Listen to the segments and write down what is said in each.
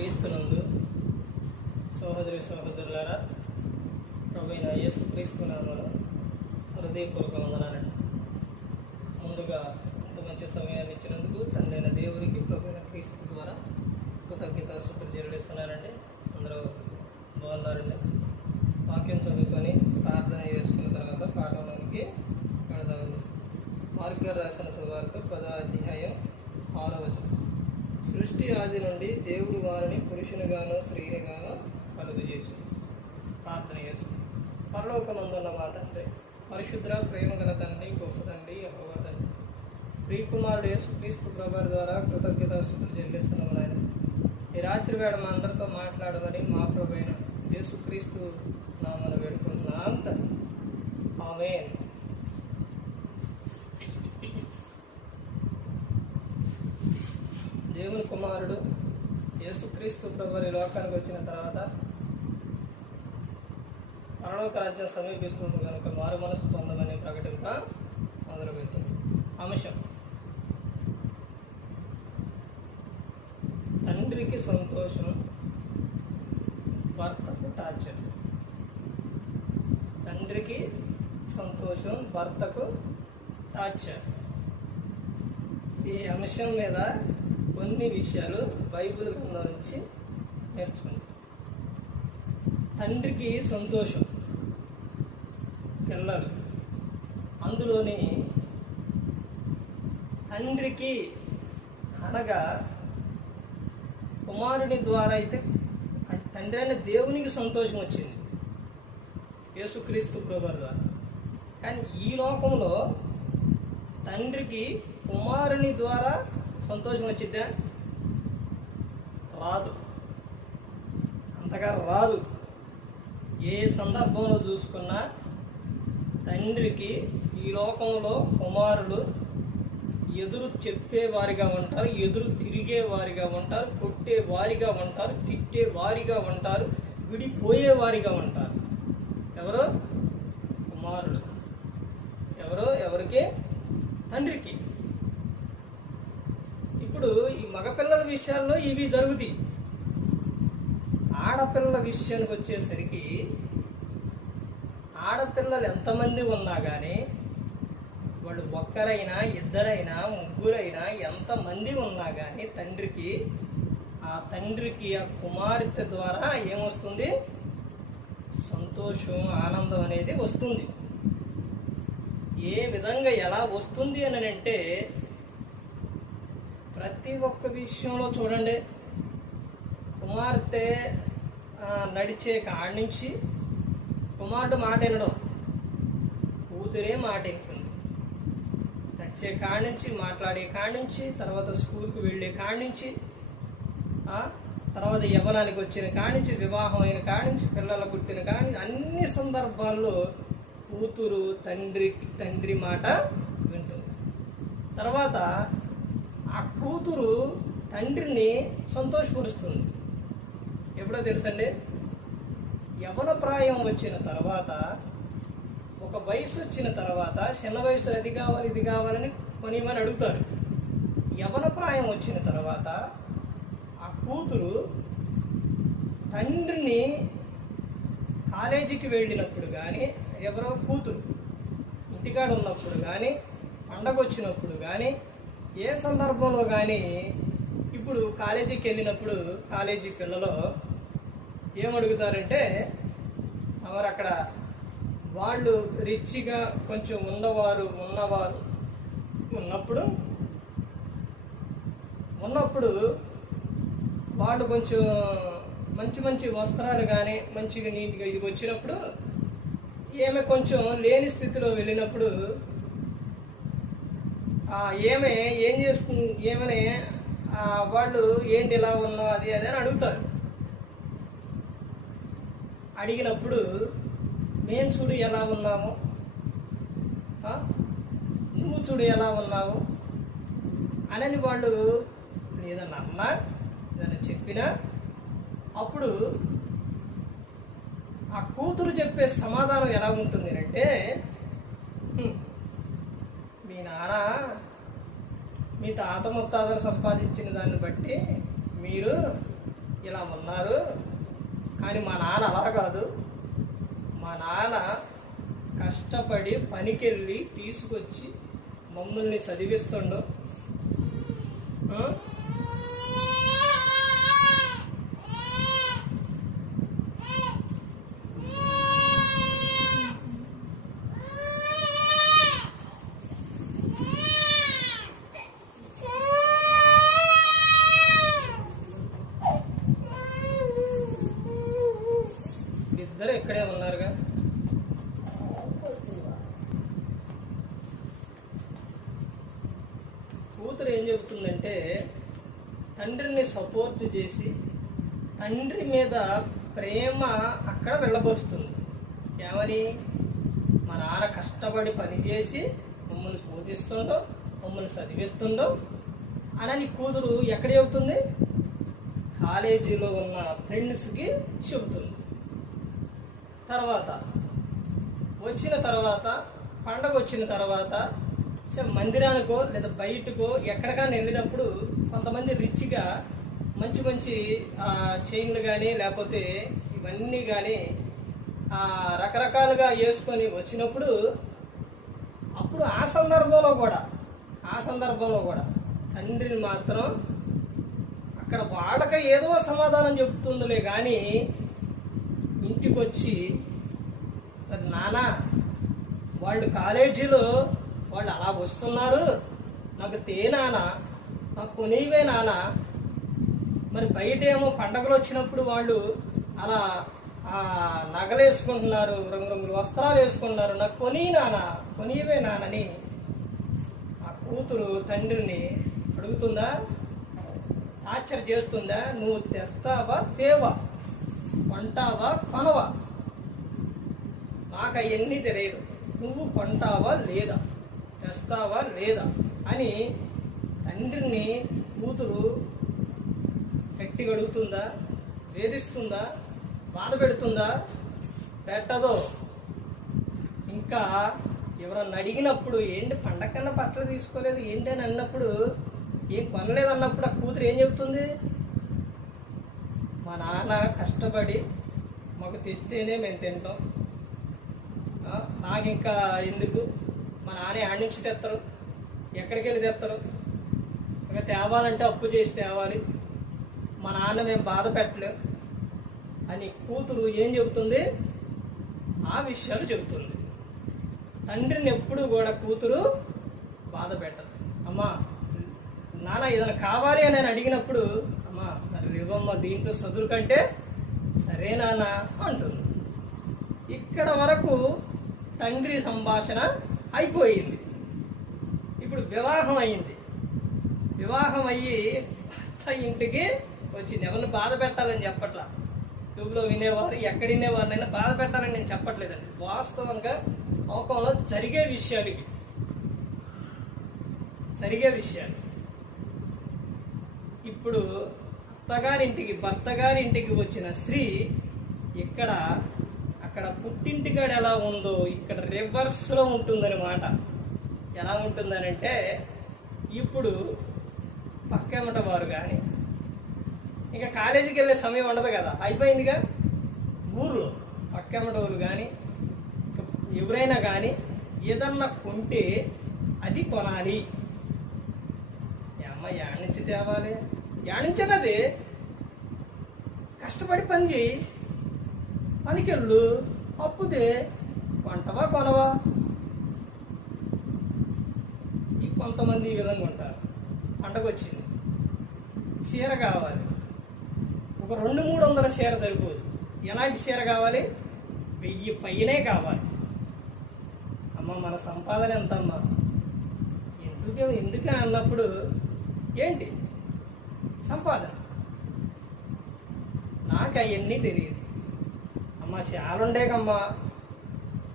క్రీస్తునందు. సహోదరి సహోదరులారా ప్రవీణ యేసు క్రీస్తునామను హృదయపూర్వక వందనాలండి. ముందుగా ఇంత మంచి సమయాన్ని ఇచ్చినందుకు తండ్రైన దేవునికి ప్రవీణ క్రీస్తు ద్వారా కృతజ్ఞత శుద్ధి చెల్లిస్తున్నానండి. అందరూ బాగున్నారండి. వాక్యం చదువుకొని ప్రార్థన చేసుకున్న తర్వాత పాఠంలోనికి వెళదామండి. మార్గ రాసిన సువార్త పదో అధ్యాయం ఆరో సృష్టి ఆది నుండి దేవుడు వారిని పురుషునిగాను స్త్రీనిగాను కలుగు చేసి ప్రార్థన చేసి పరలోకమందున్న మా తండ్రి పరిశుద్ర ప్రేమ గల తండ్రి గొప్ప తండ్రి యెహోవా తండ్రి. ప్రియకుమారుడు యేసుక్రీస్తు ప్రభు ద్వారా కృతజ్ఞత స్థుతులు చెల్లిస్తున్నాం ఆయన ఈ రాత్రి వేళ మా అందరితో మాట్లాడమని మా ప్రభైన యేసుక్రీస్తు నామను వేడుకుంటున్నాం తండ్రి. ఆమె దేవుని కుమారుడు యేసుక్రీస్తు ప్రభు లోకానికి వచ్చిన తర్వాత పరలోక రాజ్యం సమీపిస్తుంది కనుక మారు మనసు పొందమని ప్రకటింప మొదలుపెట్టింది. అంశం. తండ్రికి సంతోషం భర్తకు టార్చర్. తండ్రికి సంతోషం భర్తకు టార్చర్. ఈ అంశం మీద కొన్ని విషయాలు బైబిల్ గ్రంథం నుంచి నేర్చుకుంది తండ్రికి సంతోషం పిల్లలు. అందులోని తండ్రికి అనగా కుమారుని ద్వారా అయితే తండ్రి అయిన దేవునికి సంతోషం వచ్చింది. యేసుక్రీస్తు ప్రభు ద్వారా. కానీ ఈ లోకంలో తండ్రికి కుమారుని ద్వారా సంతోషం వచ్చిద్దా? రాదు. అంతగా రాదు. ఏ సందర్భంలో చూసుకున్నా తండ్రికి ఈ లోకంలో కుమారులు ఎదురు చెప్పేవారిగా ఉంటారు ఎదురు తిరిగే వారిగా ఉంటారు కొట్టే వారిగా ఉంటారు తిట్టే వారిగా ఉంటారు విడిపోయేవారిగా ఉంటారు. ఎవరు? కుమారుడు ఎవరో? ఎవరికి? తండ్రికి. ఇప్పుడు ఈ మగపిల్లల విషయాల్లో ఇవి జరుగుతాయి. ఆడపిల్లల విషయానికి వచ్చేసరికి ఆడపిల్లలు ఎంతమంది ఉన్నా కానీ వాళ్ళు ఒక్కరైనా ఇద్దరైనా ముగ్గురైనా ఎంతమంది ఉన్నా కానీ తండ్రికి ఆ తండ్రికి ఆ కుమార్తె ద్వారా ఏమొస్తుంది? సంతోషం ఆనందం అనేది వస్తుంది. ఏ విధంగా ఎలా వస్తుంది అని అంటే ప్రతి ఒక్క విషయంలో చూడండి కుమార్తె నడిచే కాడి నుంచి కుమారుడు మాట వినడం కూతురే మాట ఎక్కుతుంది నడిచే కాడి నుంచి మాట్లాడే కాడి నుంచి తర్వాత స్కూల్కి వెళ్ళే కాడి నుంచి తర్వాత యవ్వనానికి వచ్చిన కాడి నుంచి వివాహం అయిన కాడి నుంచి పిల్లలు పుట్టిన కాడి నుంచి అన్ని సందర్భాల్లో కూతురు తండ్రి తండ్రి మాట వింటుంది. తర్వాత ఆ కూతురు తండ్రిని సంతోషపరుస్తుంది. ఎప్పుడో తెలుసండి? యవన ప్రాయం వచ్చిన తర్వాత ఒక వయసు వచ్చిన తర్వాత చిన్న వయసులో అది కావాలి ఇది కావాలని కొనిమని అడుగుతారు. యవన ప్రాయం వచ్చిన తర్వాత ఆ కూతురు తండ్రిని కాలేజీకి వెళ్ళినప్పుడు కానీ ఎవరో కూతురు ఇంటికాడ ఉన్నప్పుడు కానీ పండగ వచ్చినప్పుడు కానీ ఏ సందర్భంలో కానీ ఇప్పుడు కాలేజీకి వెళ్ళినప్పుడు కాలేజీ పిల్లలు ఏమడుగుతారంటే మరి అక్కడ వాళ్ళు రిచ్గా కొంచెం ఉన్నవారు ఉన్నవారు ఉన్నప్పుడు ఉన్నప్పుడు వాళ్ళు కొంచెం మంచి మంచి వస్త్రాలు కానీ మంచిగా నీట్గా ఇది వచ్చినప్పుడు ఈమె కొంచెం లేని స్థితిలో వెళ్ళినప్పుడు ఏమే ఏం చేసుకు ఏమని వాళ్ళు ఏంటి ఇలా ఉన్నావు అది అది అని అడుగుతారు. అడిగినప్పుడు మేము చూడు ఎలా ఉన్నాము. నువ్వు చూడు ఎలా ఉన్నావు. అనని వాళ్ళు లేదన్నా అన్నా ఏదైనా చెప్పినా అప్పుడు ఆ కూతురు చెప్పే సమాధానం ఎలా ఉంటుంది అంటే మీ నాన్న మీ తాత ముత్తాతలు సంపాదించిన దాన్ని బట్టి మీరు ఇలా ఉన్నారు. కానీ మా నాన్న అలా కాదు. మా నాన్న కష్టపడి పనికెళ్ళి తీసుకొచ్చి మమ్మల్ని చదివిస్తుండు ఆ? ఇద్దరు ఇక్కడే ఉన్నారుగా. కూతురు ఏం చెబుతుందంటే తండ్రిని సపోర్ట్ చేసి తండ్రి మీద ప్రేమ అక్కడ వెళ్ళబరుస్తుంది. ఏమని? మా నాన్న కష్టపడి పనిచేసి మమ్మల్ని శోధిస్తుండో మమ్మల్ని చదివిస్తుండో అని కూతురు ఎక్కడ చెబుతుంది? కాలేజీలో ఉన్న ఫ్రెండ్స్కి చెబుతుంది. తర్వాత వచ్చిన తర్వాత పండగ వచ్చిన తర్వాత మందిరానికో లేదా బయటకో ఎక్కడికైనా వెళ్ళినప్పుడు కొంతమంది రిచ్గా మంచి మంచి చైన్లు కానీ లేకపోతే ఇవన్నీ కానీ రకరకాలుగా వేసుకొని వచ్చినప్పుడు అప్పుడు ఆ సందర్భంలో కూడా ఆ సందర్భంలో కూడా తండ్రిని మాత్రం అక్కడ వాడక ఏదో సమాధానం చెబుతుందిలే కానీ ఇంటికి వచ్చి "మరి నానా వాళ్ళు కాలేజీలో వాళ్ళు అలా వస్తున్నారు. నాకు తే నాన్న నాకు కొనివే నాన్న. మరి బయట ఏమో పండగలు వచ్చినప్పుడు వాళ్ళు అలా ఆ నగలు వేసుకుంటున్నారు రంగురంగులు వస్త్రాలు వేసుకుంటున్నారు నాకు కొని నానా కొనివే నానని ఆ కూతురు తండ్రిని అడుగుతుందా? ఆశ్చర్య చేస్తుందా? నువ్వు తెస్తావా తేవా? అంటావా కొనవా? నాకు అవన్నీ తెలియదు. నువ్వు కొంటావా లేదా? తెస్తావా లేదా? అని తండ్రిని కూతురు గట్టిగా అడుగుతుందా వేధిస్తుందా? బాధ పెడుతుందా? పెట్టదో. ఇంకా ఎవరన్నా అడిగినప్పుడు ఏంటి పండగ కన్నా బట్టలు తీసుకోలేదు? ఏంటి అని అన్నప్పుడు ఏం కొనలేదు అన్నప్పుడు ఆ కూతురు ఏం చెబుతుంది మా నాన్న కష్టపడి మాకు తెస్తేనే మేము తింటాం. నాకు ఇంకా ఎందుకు? మా నాన్న ఆడి నుంచి తెస్తారు ఎక్కడికి వెళ్ళి తెస్తారు ఇంకా తేవాలంటే అప్పు చేసి తేవాలి. మా నాన్న మేము బాధ పెట్టలేం. అని కూతురు ఏం చెబుతుంది? ఆ విషయాలు చెబుతుంది. తండ్రిని ఎప్పుడు కూడా కూతురు బాధ పెట్టదు. అమ్మా నాన్న ఏదైనా కావాలి అని నేను అడిగినప్పుడు బొమ్మ దీంతో చదువు కంటే సరే నాన్న అంటుంది. ఇక్కడ వరకు తండ్రి సంభాషణ అయిపోయింది. ఇప్పుడు వివాహం అయింది. వివాహం అయ్యి భర్త ఇంటికి వచ్చింది. ఎవరిని బాధ పెట్టాలని చెప్పట్లా? ట్యూబ్లో వినేవారు ఎక్కడ వినేవారినైనా బాధ పెట్టాలని నేను చెప్పట్లేదండి. వాస్తవంగా లోకంలో జరిగే విషయాలు జరిగే విషయాలు ఇప్పుడు అత్తగారింటికి భర్తగారింటికి వచ్చిన స్త్రీ ఇక్కడ అక్కడ పుట్టింటికాడ ఎలా ఉందో ఇక్కడ రివర్స్లో ఉంటుందన్నమాట. ఎలా ఉంటుందనంటే ఇప్పుడు పక్కెమట వారు కానీ ఇంకా కాలేజీకి వెళ్ళే సమయం ఉండదు కదా అయిపోయిందిగా? ఊర్లో పక్కెమట ఊరు కానీ ఎవరైనా కానీ ఏదన్నా కొంటే అది కొనాలి. అమ్మ యాడ నుంచి తేవాలి? యాడ నుంచి కష్టపడి పని చేయి. పనికెళ్ళు. అప్పుదే కొంటవా కొనవా ఈ కొంతమంది ఈ విధంగా ఉంటారు. పండగొచ్చింది. చీర కావాలి. ఒక రెండు మూడు వందల చీర సరిపోదు. ఎలాంటి చీర కావాలి? వెయ్యి పైనే కావాలి. అమ్మ మన సంపాదన ఎంత అమ్మా ఎందుకు ఎందుకని అన్నప్పుడు ఏంటి? సంపాదన. నాకు అవన్నీ తెలియదు. అమ్మ చాలుండేకమ్మా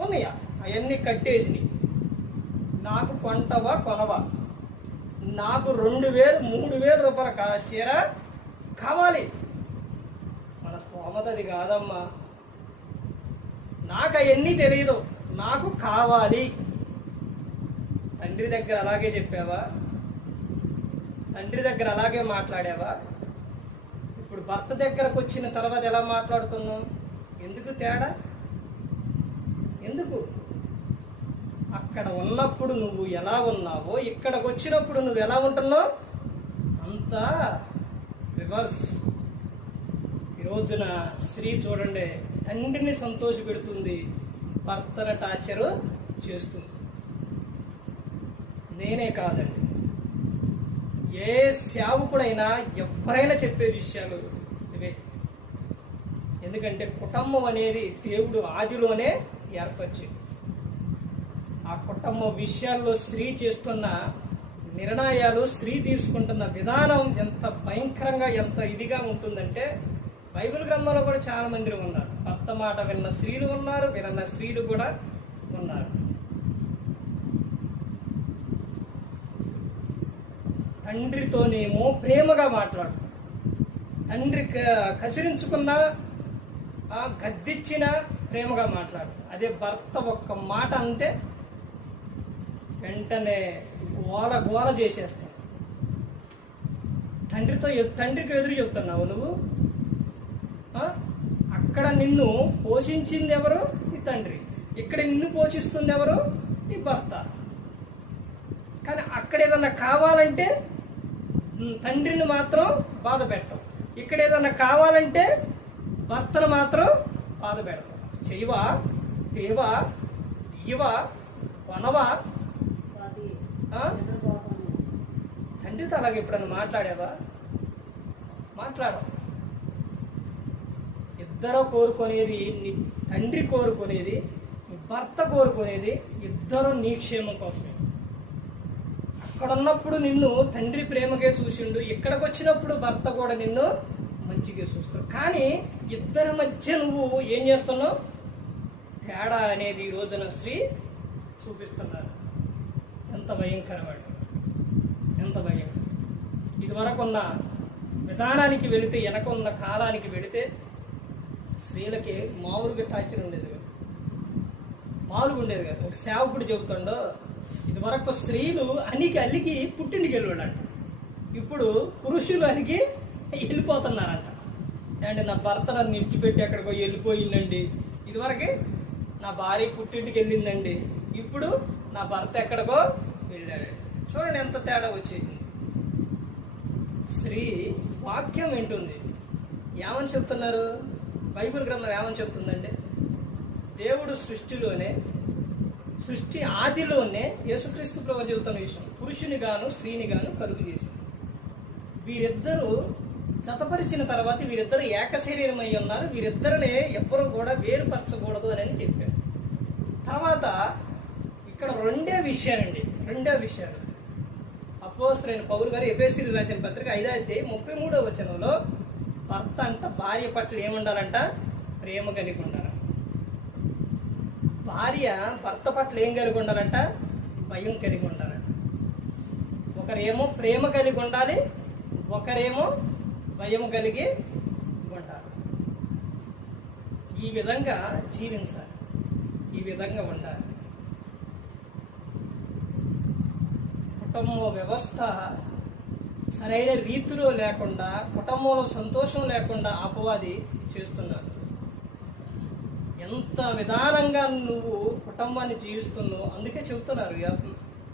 ఉన్నాయా? అవన్నీ కట్టేసినాయి. నాకు కొంటవా కొనవా? నాకు రెండు వేలు మూడు వేల రూపాయల కా- చీర కావాలి. మన స్తోమతది కాదమ్మా. నాకు అవన్నీ తెలియదు నాకు కావాలి. తండ్రి దగ్గర అలాగే చెప్పావా? తండ్రి దగ్గర అలాగే మాట్లాడావా? ఇప్పుడు భర్త దగ్గరకు వచ్చిన తర్వాత ఎలా మాట్లాడుతున్నాం? ఎందుకు తేడా? ఎందుకు? అక్కడ ఉన్నప్పుడు నువ్వు ఎలా ఉన్నావో ఇక్కడికి వచ్చినప్పుడు నువ్వు ఎలా ఉంటున్నావు? అంతా రివర్స్. ఈ రోజున స్త్రీ చూడండి తండ్రిని సంతోష పెడుతుంది భర్తన టార్చరు చేస్తుంది. నేనే కాదండి. ఏ సేవకుడైనా ఎవరైనా చెప్పే విషయాలు ఇవే. ఎందుకంటే కుటుంబం అనేది దేవుడు ఆదిలోనే ఏర్పరిచింది ఆ కుటుంబ విషయాల్లో స్త్రీ చేస్తున్న నిర్ణయాలు స్త్రీ తీసుకుంటున్న విధానం ఎంత భయంకరంగా ఎంత ఇదిగా ఉంటుందంటే బైబిల్ గ్రంథంలో కూడా చాలా మంది ఉన్నారు. భర్త మాట విన్న స్త్రీలు ఉన్నారు వినన్న స్త్రీలు కూడా ఉన్నారు. తండ్రితోనేమో ప్రేమగా మాట్లాడు. తండ్రి క- గద్దిచ్చిన ప్రేమగా మాట్లాడు. అదే భర్త ఒక్క మాట అంటే వెంటనే గోల గోల చేసేస్తాడు. తండ్రితో తండ్రికి ఎదురు చెప్తున్నావు నువ్వు? ఆ? అక్కడ నిన్ను పోషించింది ఎవరు నీ తండ్రి. ఇక్కడ నిన్ను పోషిస్తుంది ఎవరు నీ భర్త. కానీ అక్కడ ఏదన్నా కావాలంటే తండ్రిని మాత్రం బాధ పెట్టం. ఇక్కడ ఏదన్నా కావాలంటే భర్తను మాత్రం బాధ పెడతాం. చెయ్యవా? తేవా? ఇయ్యవా కొనవా? తండ్రితో అలాగే ఎప్పుడన్నా మాట్లాడావా? మాట్లాడవు. ఇద్దరు కోరుకునేది నీ తండ్రి కోరుకునేది నీ భర్త కోరుకునేది ఇద్దరు నీ క్షేమం కోసమే. అక్కడున్నప్పుడు నిన్ను తండ్రి ప్రేమకే చూసిండు ఇక్కడికి వచ్చినప్పుడు భర్త కూడా నిన్ను మంచిగా చూస్తాడు కానీ ఇద్దరి మధ్య నువ్వు ఏం చేస్తున్నావు? తేడా అనేది ఈ రోజున స్త్రీ చూపిస్తున్నారు. ఎంత భయంకరవాడు. ఎంత భయం. ఇదివరకు ఉన్న విధానానికి వెళితే వెనక ఉన్న కాలానికి వెళితే స్త్రీలకి మామూలుగా టార్చర్ ఉండేది కాదు. మామూలుగా ఉండేది కాదు. ఒక సేవకుడు చెబుతుండో ఇదివరకు స్త్రీలు అనికి అల్లికి పుట్టింటికి వెళ్ళాడంట ఇప్పుడు పురుషులు అలిగి వెళ్ళిపోతున్నారంట. అండి నా భర్త నన్ను నిడిచిపెట్టి ఎక్కడికో వెళ్ళిపోయిందండి. ఇదివరకు నా భార్య పుట్టింటికి వెళ్ళిందండి. ఇప్పుడు నా భర్త ఎక్కడికో వెళ్ళాడండి చూడండి ఎంత తేడా వచ్చేసింది. స్త్రీ వాక్యం వింటుంది. ఏమని చెప్తున్నారు? బైబిల్ గ్రంథం ఏమని చెప్తుందండి దేవుడు సృష్టిలోనే సృష్టి ఆదిలోనే యేసుక్రీస్తు ప్రభు చెబుతున్న విషయం పురుషుని గాను స్త్రీని గాను కలుగు చేసింది. వీరిద్దరూ జతపరిచిన తర్వాత వీరిద్దరు ఏక శరీరమై ఉన్నారు. వీరిద్దరిని ఎవ్వరూ కూడా వేరుపరచకూడదు అని చెప్పారు. తర్వాత ఇక్కడ రెండే విషయాలండి. రెండే విషయాలు. అపోస్త్రైన పౌరు గారు ఎఫ్ఎస్సీ రాసిన పత్రిక ఐదైతే ముప్పై మూడో వచనంలో భర్త అంట భార్య పట్ల ఏముండాలంట? ప్రేమ కలిగి ఉండాలంట. భార్య భర్త పట్ల ఏం కలిగి ఉండాలంట? భయం కలిగి ఉండాలంట. ఒకరేమో ప్రేమ కలిగి ఉండాలి ఒకరేమో భయం కలిగి ఉండాలి. ఈ విధంగా జీవించాలి. ఈ విధంగా ఉండాలి. కుటుంబ వ్యవస్థ సరైన రీతిలో లేకుండా కుటుంబంలో సంతోషం లేకుండా అపవాది చేస్తున్నారు. ఎంత విధానంగా నువ్వు కుటుంబాన్ని జీవిస్తున్నావు. అందుకే చెబుతున్నారు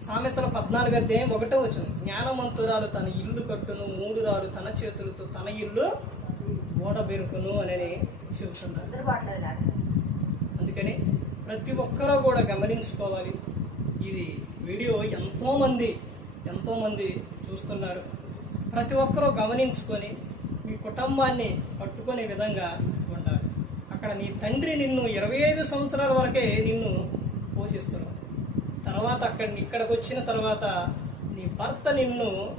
సామెతల పద్నాలుగు అధ్యాయం ఒకటో వచ్చింది జ్ఞానవంతురాలు తన ఇల్లు కట్టును మూడు రాలు తన చేతులతో తన ఇల్లు ఓడబెరుకును అని చెబుతున్నారు. అందుకని ప్రతి ఒక్కరూ కూడా గమనించుకోవాలి. ఇది వీడియో ఎంతోమంది ఎంతోమంది చూస్తున్నారు. ప్రతి ఒక్కరూ గమనించుకొని మీ కుటుంబాన్ని పట్టుకునే విధంగా అక్కడ నీ తండ్రి నిన్ను ఇరవై ఐదు సంవత్సరాల వరకే నిన్ను పోషిస్తున్నాడు. తర్వాత అక్కడ ఇక్కడికి వచ్చిన తర్వాత నీ భర్త నిన్ను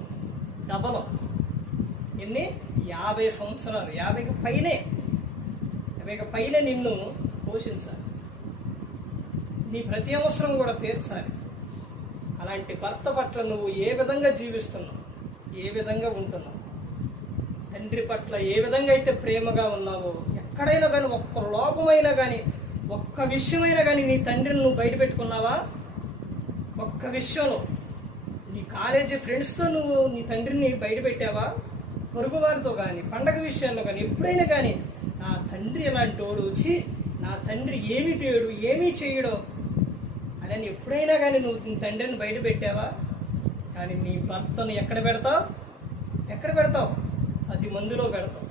డబల్ ఎన్ని? యాభై సంవత్సరాలు. యాభైకి పైనే. యాభైకి పైన నిన్ను పోషించాలి. నీ ప్రతి అవసరం కూడా తీర్చాలి. అలాంటి భర్త పట్ల నువ్వు ఏ విధంగా జీవిస్తున్నావు? ఏ విధంగా ఉంటున్నావు? తండ్రి పట్ల ఏ విధంగా అయితే ప్రేమగా ఉన్నావో ఎక్కడైనా కానీ ఒక్క లోపమైనా కానీ ఒక్క విషయమైనా కానీ నీ తండ్రిని నువ్వు బయట పెట్టుకున్నావా? ఒక్క విషయంలో. నీ కాలేజీ ఫ్రెండ్స్తో నువ్వు నీ తండ్రిని బయట పెట్టావా? పొరుగు వారితో కానీ పండగ విషయాల్లో కానీ ఎప్పుడైనా కానీ నా తండ్రి ఎలాంటి వాడు వచ్చి నా తండ్రి ఏమి తేడు ఏమీ చేయడో? అని ఎప్పుడైనా కానీ నువ్వు నీ తండ్రిని బయట పెట్టావా? కానీ నీ భర్తను ఎక్కడ పెడతావు? ఎక్కడ పెడతావు? అది మందులో పెడతావు.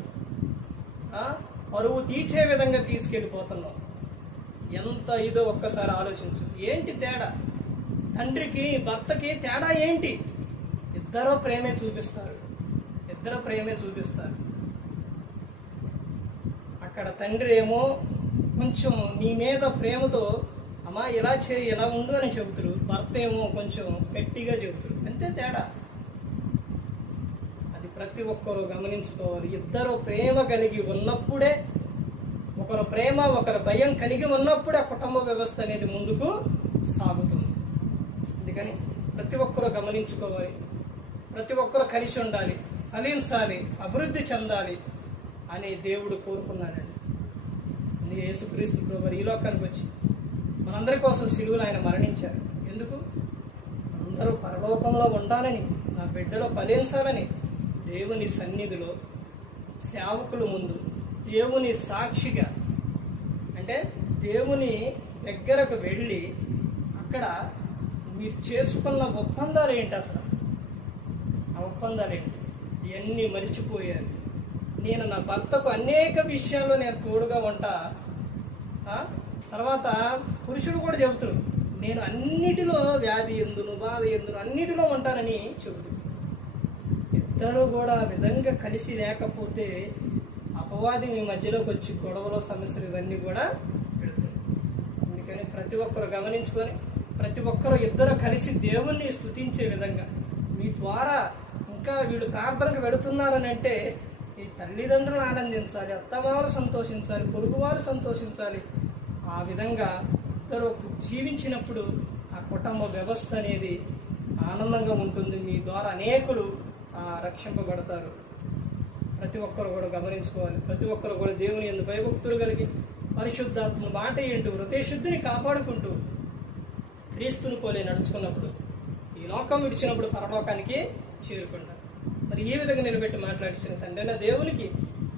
పరువు తీర్చే విధంగా తీసుకెళ్ళిపోతున్నావు. ఎంత ఇదో ఒక్కసారి ఆలోచించు. ఏంటి తేడా? తండ్రికి భర్తకి తేడా ఏంటి? ఇద్దరు ప్రేమే చూపిస్తారు. ఇద్దరు ప్రేమే చూపిస్తారు. అక్కడ తండ్రి ఏమో కొంచెం నీ మీద ప్రేమతో అమ్మా ఇలా చేయి ఇలా ఉండు అని చెబుతారు. భర్త ఏమో కొంచెం గట్టిగా చెబుతురు. అంతే తేడా. ప్రతి ఒక్కరూ గమనించుకోవాలి. ఇద్దరు ప్రేమ కలిగి ఉన్నప్పుడే ఒకరు ప్రేమ ఒకరు భయం కలిగి ఉన్నప్పుడే ఆ కుటుంబ వ్యవస్థ అనేది ముందుకు సాగుతుంది. అందుకని ప్రతి ఒక్కరూ గమనించుకోవాలి. ప్రతి ఒక్కరూ కలిసి ఉండాలి ఫలించాలి అభివృద్ధి చెందాలి అని దేవుడు కోరుకున్నాడు అది. యేసుక్రీస్తు ప్రభు ఈ లోకానికి వచ్చి మనందరి కోసం సిలువులు ఆయన మరణించారు ఎందుకు? అందరూ పరలోకంలో ఉండాలని నా బిడ్డలో ఫలించాలని దేవుని సన్నిధిలో సేవకుల ముందు దేవుని సాక్షిగా అంటే దేవుని దగ్గరకు వెళ్ళి అక్కడ మీరు చేసుకున్న ఒప్పందాలు ఏంటి అసలు? ఆ ఒప్పందాలు ఏంటి? ఇవన్నీ మరిచిపోయారు నేను నా భర్తకు అనేక విషయాల్లో నేను తోడుగా ఉంటా. తర్వాత పురుషుడు కూడా చెబుతున్నాడు నేను అన్నిటిలో వ్యాధి ఎందును బాధ ఎందును అన్నిటిలో ఉంటానని చెబుతాడు ఇద్దరు కూడా ఆ విధంగా కలిసి లేకపోతే అపవాది మీ మధ్యలోకి వచ్చి గొడవలు సమస్యలు ఇవన్నీ కూడా పెడుతుంది అందుకని ప్రతి ఒక్కరు గమనించుకొని ప్రతి ఒక్కరు ఇద్దరు కలిసి దేవుణ్ణి స్తుతించే విధంగా మీ ద్వారా ఇంకా వీళ్ళు ప్రార్థనకు వెళుతున్నారని అంటే ఈ తల్లిదండ్రులు ఆనందించాలి అత్తవారు సంతోషించాలి పొరుగువారు సంతోషించాలి. ఆ విధంగా ఇద్దరు జీవించినప్పుడు ఆ కుటుంబ వ్యవస్థ అనేది ఆనందంగా ఉంటుంది. మీ ద్వారా అనేకులు రక్షింపబడతారు. ప్రతి ఒక్కరు కూడా గమనించుకోవాలి. ప్రతి ఒక్కరు కూడా దేవుని ఎందు భయభక్తులు కలిగి పరిశుద్ధాత్మ మాట ఏంటో హృదయశుద్ధిని కాపాడుకుంటూ క్రీస్తుని పోలే నడుచుకున్నప్పుడు ఈ లోకం విడిచినప్పుడు పరలోకానికి చేరుకుంటారు. మరి ఏ విధంగా నిలబెట్టి మాట్లాడించిన తండ్రి దేవునికి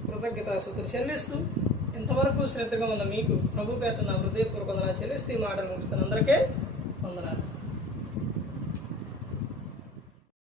కృతజ్ఞత సుతులు చెల్లిస్తూ ఇంతవరకు శ్రద్ధగా ఉన్న మీకు ప్రభు పేట నా హృదయపూర్వకంగా చెల్లిస్తూ ఈ మాటలు ముగిస్తాను అందరికీ వందనాలు.